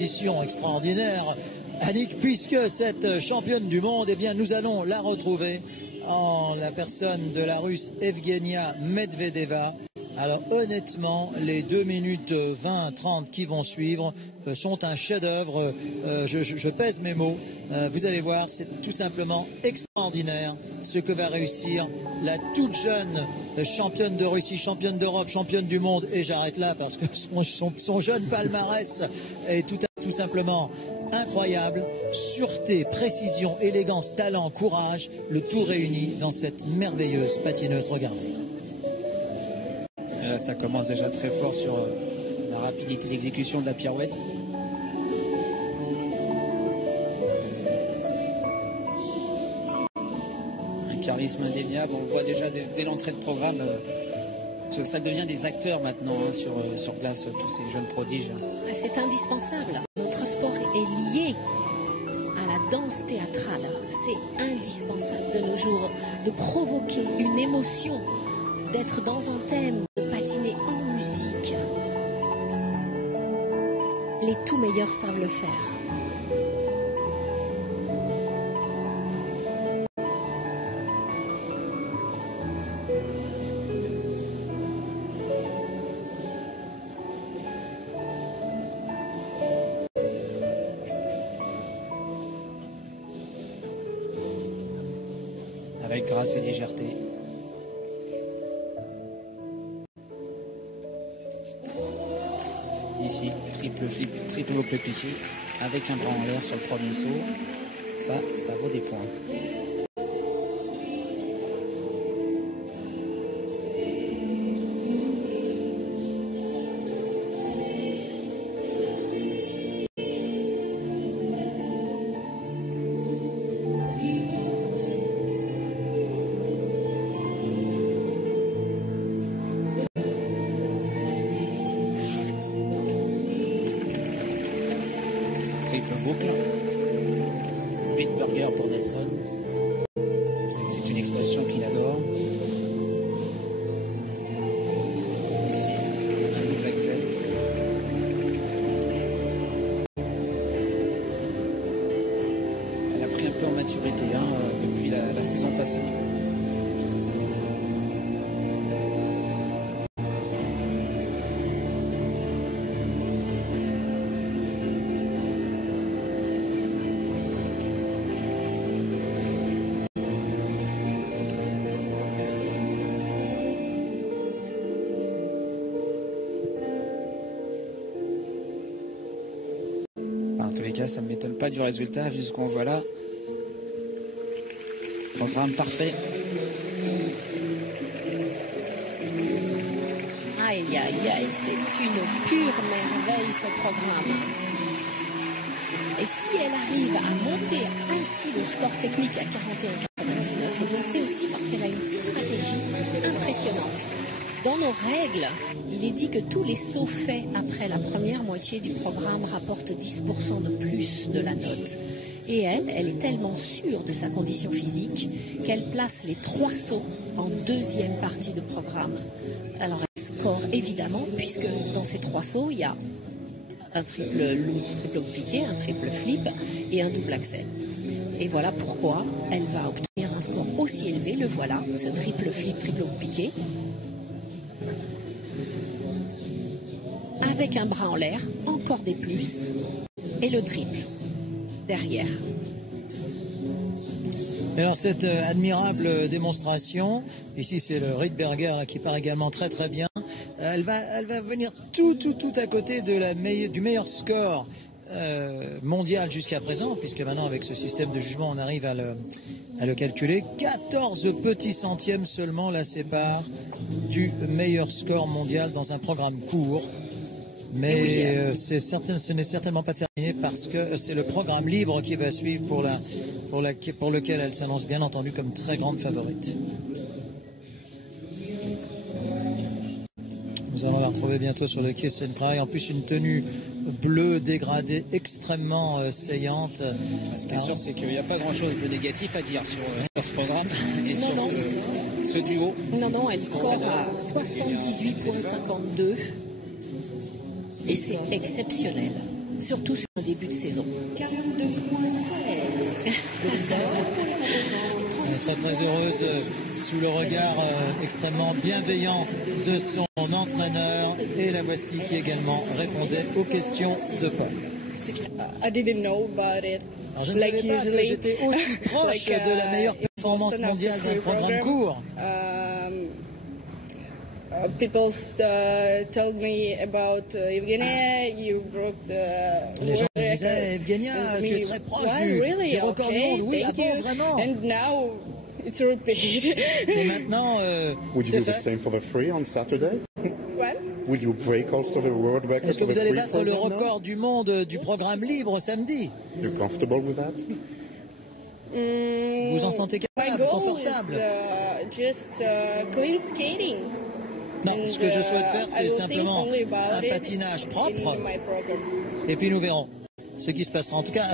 Position extraordinaire, Annick, puisque cette championne du monde, eh bien, nous allons la retrouver en la personne de la Russe Evgenia Medvedeva. Alors honnêtement, les 2 minutes 20-30 qui vont suivre sont un chef-d'œuvre. Je pèse mes mots. Vous allez voir, c'est tout simplement extraordinaire ce que va réussir la toute jeune championne de Russie, championne d'Europe, championne du monde. Et j'arrête là parce que son jeune palmarès est tout simplement incroyable. Sûreté, précision, élégance, talent, courage, le tout réuni dans cette merveilleuse patineuse. Regardez. Ça commence déjà très fort sur la rapidité d'exécution de la pirouette. Un charisme indéniable, on le voit déjà dès l'entrée de programme. Ça devient des acteurs maintenant sur glace, tous ces jeunes prodiges. C'est indispensable. Notre sport est lié à la danse théâtrale. C'est indispensable de nos jours de provoquer une émotion, d'être dans un thème, de patiner en musique. Les tout meilleurs savent le faire. Avec grâce et légèreté. Ici, triple flip, triple boucle piqué, avec un bras en l'air sur le premier saut. Ça vaut des points. Burger pour Nelson. C'est une expression qu'il adore. Ici, un double axel. Elle a pris un peu en maturité depuis la saison passée. En tous les cas, ça ne m'étonne pas du résultat, vu ce qu'on voit là. Programme parfait. Aïe, aïe, aïe, c'est une pure merveille ce programme. Et si elle arrive à monter ainsi le score technique à 41,99, eh bien c'est aussi parce qu'elle a une stratégie impressionnante. Dans nos règles, il est dit que tous les sauts faits après la première moitié du programme rapportent 10% de plus de la note. Et elle est tellement sûre de sa condition physique qu'elle place les 3 sauts en deuxième partie de programme. Alors elle score évidemment, puisque dans ces 3 sauts, il y a un triple loose, triple piqué, un triple flip et un double axel. Et voilà pourquoi elle va obtenir un score aussi élevé. Le voilà, ce triple flip, triple piqué. Avec un bras en l'air, encore des plus, et le triple derrière. Alors cette admirable démonstration, ici c'est le Riedberger qui part également très très bien. Elle va venir tout à côté de du meilleur score mondial jusqu'à présent, puisque maintenant avec ce système de jugement on arrive à le calculer. 14 petits centièmes seulement la séparent du meilleur score mondial dans un programme court. Mais ce n'est certainement pas terminé parce que c'est le programme libre qui va suivre pour lequel elle s'annonce bien entendu comme très grande favorite. Nous allons la retrouver bientôt sur le Kiss and Cry. En plus, une tenue bleue dégradée extrêmement saillante. Ce qui est sûr, c'est qu'il n'y a pas grand-chose de négatif à dire sur ce programme et sur ce duo. Non, elle score à 78,52. Et c'est exceptionnel. surtout sur un début de saison. 42,16. Le score pour les composantes. Elle est très heureuse sous le regard extrêmement bienveillant de son entraîneur. Et la voici qui également répondait aux questions de Paul. I didn't know about it. Alors, je ne savais pas que j'étais aussi proche de la meilleure performance mondiale d'un programme court. People told me about Evgenia, you broke the Les gens me world disaient, record. Evgenia, tu es très proche du record du Okay, monde. Oui, ah thank bon, you. vraiment. And now it's repeat. Et maintenant, Would you c'est do the fait. same for the free on Saturday? What? Will you break also the world record Est-ce que for the vous allez free battre le program now? record du monde du programme libre samedi? You're comfortable with that? Vous en sentez My capable, goal confortable? is just clean skating. Non, ce que je souhaite faire, I c'est will simplement think only about un it patinage propre. in my program. Et puis nous verrons ce qui se passera. En tout cas,